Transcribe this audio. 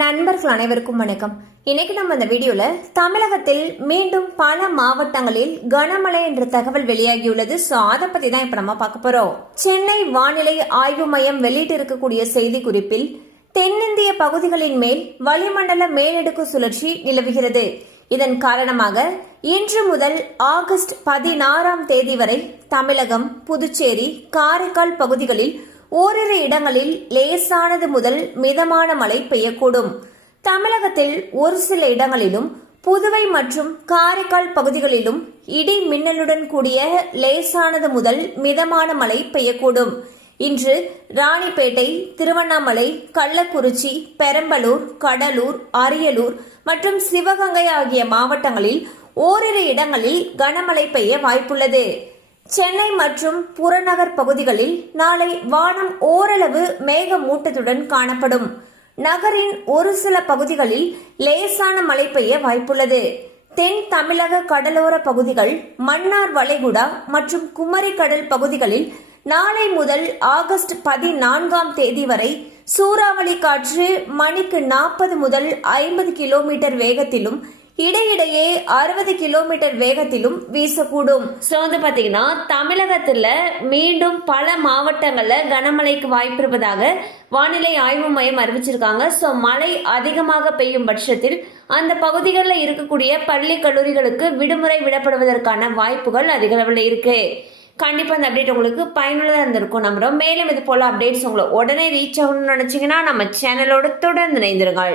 நண்பர்கள் அனைவருக்கும் வணக்கம். இன்னைக்கு நம்ம இந்த வீடியோல தமிழகத்தில் மீண்டும் பல மாவட்டங்களில் கனமழை என்ற தகவல் வெளியாகியுள்ளது. சோ அதை பத்தி தான் இப்ப நம்ம பார்க்க போறோம். சென்னை வானிலை ஆய்வு மையம் வெளியிட்டு இருக்கக்கூடிய செய்தி குறிப்பில் தென்னிந்திய பகுதிகளின் மேல் வளிமண்டல மேலடுக்கு சுழற்சி நிலவுகிறது. இதன் காரணமாக இன்று முதல் ஆகஸ்ட் பதினாறாம் தேதி வரை தமிழகம் புதுச்சேரி காரைக்கால் பகுதிகளில் ஓரிரு இடங்களில் லேசானது முதல் மிதமான மழை பெய்யக்கூடும். தமிழகத்தில் ஒரு சில இடங்களிலும் புதுவை மற்றும் காரைக்கால் பகுதிகளிலும் இடி மின்னலுடன் கூடிய லேசானது முதல் மிதமான மழை பெய்யக்கூடும். இன்று ராணிப்பேட்டை திருவண்ணாமலை கள்ளக்குறிச்சி பெரம்பலூர் கடலூர் அரியலூர் மற்றும் சிவகங்கை ஆகிய மாவட்டங்களில் ஓரிரு இடங்களில் கனமழை பெய்ய வாய்ப்புள்ளது. சென்னை மற்றும் புறநகர் பகுதிகளில் நாளை வானம் ஓரளவு மேகமூட்டத்துடன் காணப்படும். நகரின் ஒரு சில பகுதிகளில் லேசான மழை பெய்ய வாய்ப்புள்ளது. தென் தமிழக கடலோர பகுதிகள் மன்னார் வளைகுடா மற்றும் குமரி கடல் பகுதிகளில் நாளை முதல் ஆகஸ்ட் பதினான்காம் தேதி வரை சூறாவளி காற்று மணிக்கு நாற்பது முதல் ஐம்பது கிலோமீட்டர் வேகத்திலும் இடையிடையே அறுபது கிலோமீட்டர் வேகத்திலும் வீசக்கூடும். ஸோ வந்து பார்த்தீங்கன்னா தமிழகத்தில் மீண்டும் பல மாவட்டங்களில் கனமழைக்கு வாய்ப்பு இருப்பதாக வானிலை ஆய்வு மையம் அறிவிச்சிருக்காங்க. ஸோ மழை அதிகமாக பெய்யும் பட்சத்தில் அந்த பகுதிகளில் இருக்கக்கூடிய பள்ளி கல்லூரிகளுக்கு விடுமுறை விடப்படுவதற்கான வாய்ப்புகள் அதிக அளவில் இருக்கு. கண்டிப்பாக அந்த அப்டேட் உங்களுக்கு பயனுள்ளதாக இருந்திருக்கும். நம்புறோம். மேலும் இது போல அப்டேட்ஸ் உங்களை உடனே ரீச் ஆகணும்னு நினச்சிங்கன்னா நம்ம சேனலோட தொடர்ந்து இணைந்திருங்கள்.